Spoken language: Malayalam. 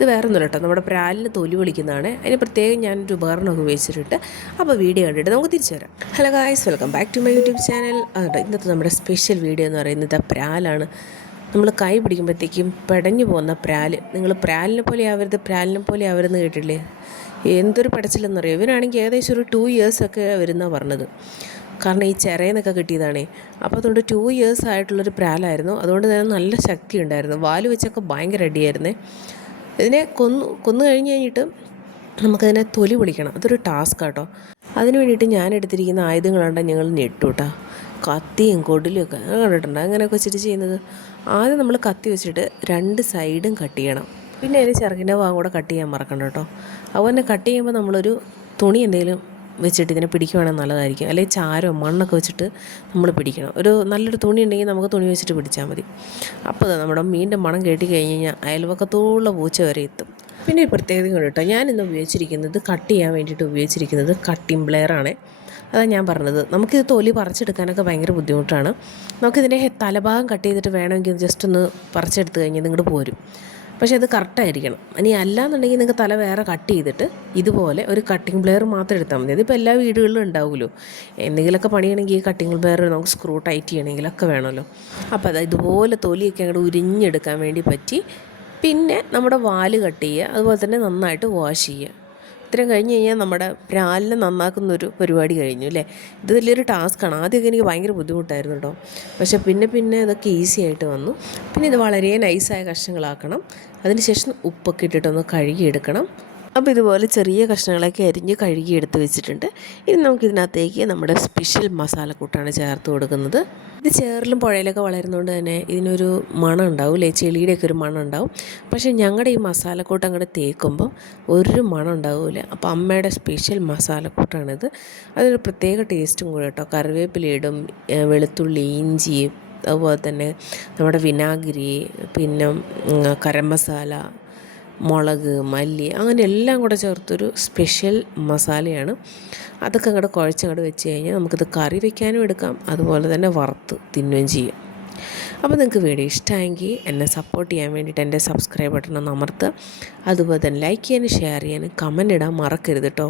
ഇത് വേറെ ഒന്നുമില്ല കേട്ടോ, നമ്മുടെ പ്രാലിന് തൊലി പൊളിക്കുന്നതാണ്. അതിന് പ്രത്യേകം ഞാനൊരു ഉപകരണമൊക്കെ ഉപയോഗിച്ചിട്ടുണ്ട്. അപ്പോൾ വീഡിയോ കണ്ടിട്ട് നമുക്ക് തിരിച്ചു വരാം. Hello guys, welcome back to my YouTube channel. ഇന്നത്തെ നമ്മുടെ സ്പെഷ്യൽ വീഡിയോ എന്ന് പറയുന്നത് പ്രാലാണ്. നമ്മൾ കൈ പിടിക്കുമ്പോഴത്തേക്കും പെടഞ്ഞു പോകുന്ന പ്രാല്. നിങ്ങൾ പ്രാലിനെ പോലെ ആവരുതെന്ന് കേട്ടില്ലേ? എന്തൊരു പടച്ചില്ലെന്നറിയോ. ഇവനാണെങ്കിൽ ഏകദേശം ഒരു 2 ഇയേഴ്സൊക്കെ വരുന്നതാണ് പറഞ്ഞത്. കാരണം ഈ ചിറയെന്നൊക്കെ കിട്ടിയതാണേ. അപ്പോൾ അതുകൊണ്ട് 2 ഇയേഴ്സ് ആയിട്ടുള്ളൊരു പ്രാലായിരുന്നു. അതുകൊണ്ട് തന്നെ നല്ല ശക്തി ഉണ്ടായിരുന്നു. വാല് വെച്ചൊക്കെ ഭയങ്കര അടിയായിരുന്നേ. ഇതിനെ കൊന്നു കഴിഞ്ഞിട്ട് നമുക്കതിനെ തൊലി പൊളിക്കണം. അതൊരു ടാസ്ക് കേട്ടോ. അതിന് വേണ്ടിയിട്ട് ഞാൻ എടുത്തിരിക്കുന്ന ആയുധങ്ങളുണ്ട്, ഞങ്ങൾ ഞെട്ടൂട്ടാ. കത്തിയും കൊടിലും ഒക്കെ കണ്ടിട്ടുണ്ട്. അങ്ങനെയൊക്കെ വെച്ചിട്ട് ചെയ്യുന്നത്. ആദ്യം നമ്മൾ കത്തി വെച്ചിട്ട് 2 സൈഡും കട്ട് ചെയ്യണം. പിന്നെ അതിന് ചിറകിൻ്റെ ഭാഗം കൂടെ കട്ട് ചെയ്യാൻ മറക്കണ്ട കേട്ടോ. അതുപോലെ കട്ട് ചെയ്യുമ്പോൾ നമ്മളൊരു തുണി എന്തെങ്കിലും വെച്ചിട്ട് ഇതിനെ പിടിക്കുവാണെങ്കിൽ നല്ലതായിരിക്കും. അല്ലെങ്കിൽ ചാരോ മണ്ണൊക്കെ വെച്ചിട്ട് നമ്മൾ പിടിക്കണം. ഒരു നല്ലൊരു തുണി ഉണ്ടെങ്കിൽ നമുക്ക് തുണി വെച്ചിട്ട് പിടിച്ചാൽ മതി. അപ്പോൾ നമ്മുടെ മീനിൻ്റെ മണം കേട്ടി കഴിഞ്ഞ് കഴിഞ്ഞാൽ അയൽവക്കത്തോളം പൂച്ച വരെ എത്തും. പിന്നെ ഒരു പ്രത്യേകത കേട്ടോ, ഞാനിന്ന് ഉപയോഗിച്ചിരിക്കുന്നത് കട്ട് ചെയ്യാൻ വേണ്ടിയിട്ട് ഉപയോഗിച്ചിരിക്കുന്നത് കട്ടിംഗ് ബ്ലെയറാണ്. അതാണ് ഞാൻ പറഞ്ഞത്. നമുക്കിത് തൊലി പറിച്ചെടുക്കാനൊക്കെ ഭയങ്കര ബുദ്ധിമുട്ടാണ്. നമുക്കിതിൻ്റെ തലഭാഗം കട്ട് ചെയ്തിട്ട് വേണമെങ്കിൽ ജസ്റ്റ് ഒന്ന് പറിച്ചെടുത്ത് കഴിഞ്ഞാൽ നിങ്ങോട്ട് പോരും. പക്ഷേ അത് കറക്റ്റായിരിക്കണം. ഇനി അല്ലാന്നുണ്ടെങ്കിൽ നിങ്ങൾക്ക് തല വേറെ കട്ട് ചെയ്തിട്ട് ഇതുപോലെ ഒരു കട്ടിംഗ് ബ്ലെയർ മാത്രം എടുത്താൽ മതി. അതിപ്പോൾ എല്ലാ വീടുകളിലും ഉണ്ടാവുമല്ലോ. എന്തെങ്കിലുമൊക്കെ പണിയണമെങ്കിൽ ഈ കട്ടിംഗ് ബ്ലെയർ നമുക്ക് സ്ക്രൂ ടൈറ്റ് ചെയ്യണമെങ്കിലൊക്കെ വേണമല്ലോ. അപ്പോൾ അത് ഇതുപോലെ തൊലിയൊക്കെ അങ്ങോട്ട് ഉരിഞ്ഞെടുക്കാൻ വേണ്ടി പറ്റി. പിന്നെ നമ്മുടെ വാല് കട്ട് ചെയ്യുക, അതുപോലെ തന്നെ നന്നായിട്ട് വാഷ് ചെയ്യുക. ഇത്രയും കഴിഞ്ഞ് കഴിഞ്ഞാൽ നമ്മുടെ പ്രാലിനെ നന്നാക്കുന്നൊരു പരിപാടി കഴിഞ്ഞു അല്ലേ. ഇത് വലിയൊരു ടാസ്ക്കാണ്. ആദ്യമൊക്കെ എനിക്ക് ഭയങ്കര ബുദ്ധിമുട്ടായിരുന്നു കേട്ടോ. പക്ഷേ പിന്നെ ഇതൊക്കെ ഈസി ആയിട്ട് വന്നു. പിന്നെ ഇത് വളരെ നൈസായ കഷ്ണങ്ങളാക്കണം. അതിനുശേഷം ഉപ്പൊക്കെ ഇട്ടിട്ടൊന്ന് കഴുകിയെടുക്കണം. അപ്പോൾ ഇതുപോലെ ചെറിയ കഷ്ണങ്ങളൊക്കെ അരിഞ്ഞ് കഴുകി എടുത്ത് വെച്ചിട്ടുണ്ട്. ഇനി നമുക്കിതിനകത്തേക്ക് നമ്മുടെ സ്പെഷ്യൽ മസാലക്കൂട്ടാണ് ചേർത്ത് കൊടുക്കുന്നത്. ഇത് ചേറിലും പുഴയിലൊക്കെ വളരുന്നതുകൊണ്ട് തന്നെ ഇതിനൊരു മണം ഉണ്ടാവും അല്ലേ, ചെളിയുടെയൊക്കെ ഒരു മണം ഉണ്ടാവും. പക്ഷേ ഞങ്ങളുടെ ഈ മസാലക്കൂട്ട് അങ്ങോട്ട് തേക്കുമ്പോൾ ഒരു മണം ഉണ്ടാവില്ല. അപ്പോൾ അമ്മയുടെ സ്പെഷ്യൽ മസാലക്കൂട്ടാണിത്. അതൊരു പ്രത്യേക ടേസ്റ്റും കൂടെ കേട്ടോ. കറിവേപ്പില ഇടും, വെളുത്തുള്ളി, ഇഞ്ചി, അതുപോലെ തന്നെ നമ്മുടെ വിനാഗിരി, പിന്നെ ഗരം മസാല, മുളക്, മല്ലി, അങ്ങനെ എല്ലാം കൂടെ ചേർത്തൊരു സ്പെഷ്യൽ മസാലയാണ്. അതൊക്കെ അങ്ങോട്ട് കുഴച്ചങ്ങോട്ട് വെച്ച് കഴിഞ്ഞാൽ നമുക്കിത് കറി വയ്ക്കാനും എടുക്കാം, അതുപോലെ തന്നെ വറുത്ത് തിന്നുകയും ചെയ്യും. അപ്പോൾ നിങ്ങൾക്ക് വീഡിയോ ഇഷ്ടമായെങ്കിൽ എന്നെ സപ്പോർട്ട് ചെയ്യാൻ വേണ്ടിയിട്ട് എൻ്റെ സബ്സ്ക്രൈബ് ബട്ടൺ ഒന്ന് അമർത്തുക. അതുപോലെ തന്നെ ലൈക്ക് ചെയ്യാനും ഷെയർ ചെയ്യാനും കമൻറ്റ് ഇടാൻ മറക്കരുത് കേട്ടോ.